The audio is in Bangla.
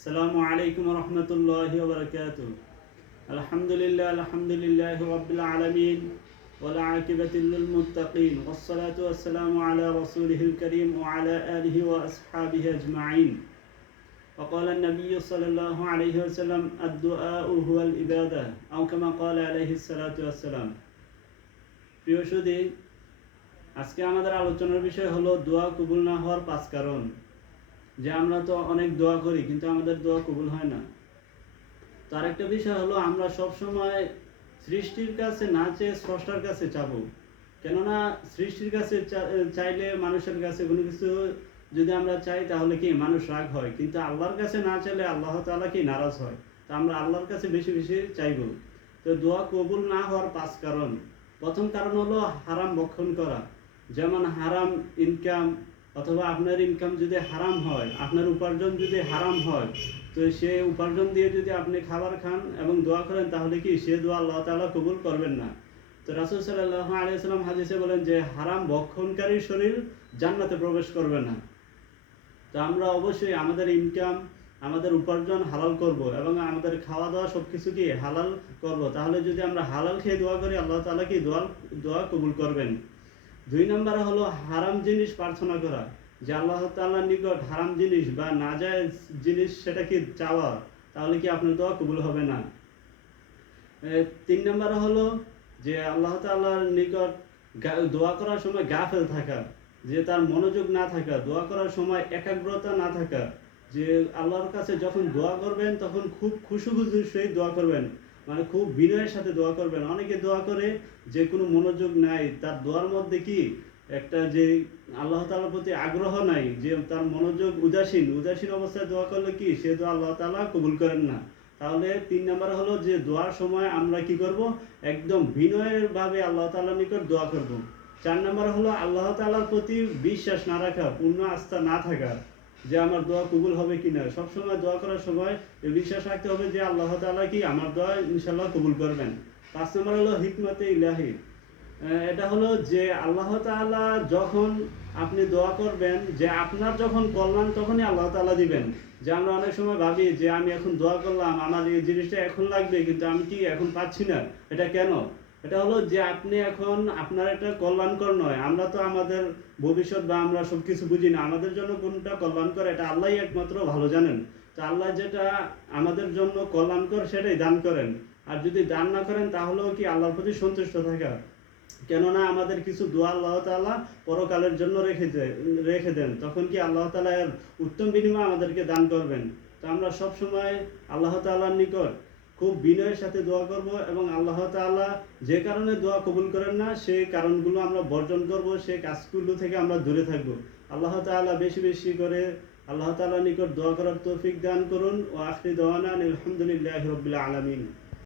السلام عليكم ورحمة الله وبركاته. الحمد لله رب العالمين والعاقبة للمتقين والصلاة والسلام على رسوله الكريم وعلى آله وأصحابه أجمعين. وقال النبي صلى الله عليه وسلم الدعاء هو العبادة أو كما قال عليه الصلاة والسلام. প্রিয় সুধী, আজকে আমাদের আলোচনার বিষয় হলো দোয়া কবুল না হওয়ার 5 কারণ। যে আমরা তো অনেক দোয়া করি কিন্তু আমাদের দোয়া কবুল হয় না। তো আরেকটা বিষয় হলো আমরা সব সময় সৃষ্টির কাছে না চেয়ে স্রষ্টার কাছে চাবো। কেননা সৃষ্টির কাছে চাইলে মানুষের কাছে কোনো কিছু যদি আমরা চাই তাহলে কি মানুষ রাগ হয়, কিন্তু আল্লাহর কাছে না চাইলে আল্লাহ তাআলা কি নারাজ হয়। তো আমরা আল্লাহর কাছে বেশি বেশি চাইবো। তো দোয়া কবুল না হওয়ার 5 কারণ। প্রথম কারণ হলো হারাম ভক্ষণ করা, যেমন হারাম ইনকাম, অথবা আপনার ইনকাম যদি হারাম হয়, আপনার উপার্জন যদি হারাম হয়, তো সে উপার্জন দিয়ে যদি আপনি খাবার খান এবং দোয়া করেন তাহলে কি সে দোয়া আল্লাহ তাআলা কবুল করবেন না। তো রাসূল সাল্লাল্লাহু আলাইহি ওয়াসাল্লাম হাদিসে বলেন যে হারাম ভক্ষণকারীর শরীর জান্নাতে প্রবেশ করবে না। তো আমরা অবশ্যই আমাদের ইনকাম, আমাদের উপার্জন হালাল করব এবং আমাদের খাওয়া দাওয়া সব কিছু কি হালাল করব। তাহলে যদি আমরা হালাল খেয়ে দোয়া করি আল্লাহ তাআলা কি দোয়া কবুল করবেন। 2 নম্বরে হলো হারাম জিনিস প্রার্থনা করা, যে আল্লাহ তাআলার নিকট হারাম জিনিস বা নাজায়েজ জিনিস সেটা কি চাওয়া, তাহলে কি আপনার দোয়া কবুল হবে না। 3 নম্বরে হলো যে আল্লাহ তাআলার নিকট দোয়া করার সময় গাফেল থাকা, যে তার মনোযোগ না থাকা, দোয়া করার সময় একাগ্রতা না থাকা, যে আল্লাহর কাছে যখন দোয়া করবেন তখন খুব খুশুখুশুর সহিত দোয়া করবেন, মানে খুব বিনয়ের সাথে দোয়া করবেন। অনেকে দোয়া করে যে কোনো মনোযোগ নাই, তার দোয়ার মধ্যে কি একটা যে আল্লাহ তাআলার প্রতি আগ্রহ নাই, যে তার মনোযোগ উদাসীন অবস্থায় দোয়া করলে কি সে দোয়া আল্লাহ তাআলা কবুল করেন না। তাহলে 3 নম্বর হলো যে দোয়ার সময় আমরা কি করব, একদম বিনয়ের ভাবে আল্লাহ তাআলার নিকট দোয়া করব। 4 নম্বর হলো আল্লাহ তাআলার প্রতি বিশ্বাস না রাখা, পূর্ণ আস্থা না থাকা, যে আমার দোয়া কবুল হবে কিনা। সবসময় দোয়া করার সময় বিশ্বাস রাখতে হবে যে আল্লাহ তাআলা কি আমার দোয়া ইনশাআল্লাহ কবুল করবেন। 5 নম্বর হলো হিকমতে ইলাহি। এটা হলো যে আল্লাহ তাআলা যখন আপনি দোয়া করবেন, যে আপনার যখন কল্যাণ তখনই আল্লাহ তাআলা দিবেন। যে আমরা অনেক সময় ভাবি যে আমি এখন দোয়া করলাম, আমার এই জিনিসটা এখন লাগবে কিন্তু আমি কি এখন পাচ্ছি না, এটা কেন। এটা হলো যে আপনি এখন আপনার একটা কল্যাণকর নয়। আমরা তো আমাদের ভবিষ্যৎ বা আমরা সব কিছু বুঝি না, আমাদের জন্য কোনটা কল্যাণকর এটা আল্লাহই একমাত্র ভালো জানেন। তো আল্লাহ যেটা আমাদের জন্য কল্যাণকর সেটাই দান করেন, আর যদি দান না করেন তাহলেও কি আল্লাহর প্রতি সন্তুষ্ট থাকা। কেননা আমাদের কিছু দোয়া আল্লাহ তাআলা পরকালের জন্য রেখে দেন, তখন কি আল্লাহ তাআলা এর উত্তম বিনিময় আমাদেরকে দান করবেন। তো আমরা সব সময় আল্লাহ তাআলার নিকট খুব বিনয়ের সাথে দোয়া করব এবং আল্লাহ তাআলা যে কারণে দোয়া কবুল করেন না সেই কারণগুলো আমরা বর্জন করব, সেই কাজগুলো থেকে আমরা দূরে থাকব। আল্লাহ তাআলা বেশি বেশি করে আল্লাহ তাআলার নিকট দোয়া করার তৌফিক দান করুন। ও আখিরি দাওয়ানা আলহামদুলিল্লাহি রাব্বিল আলামিন।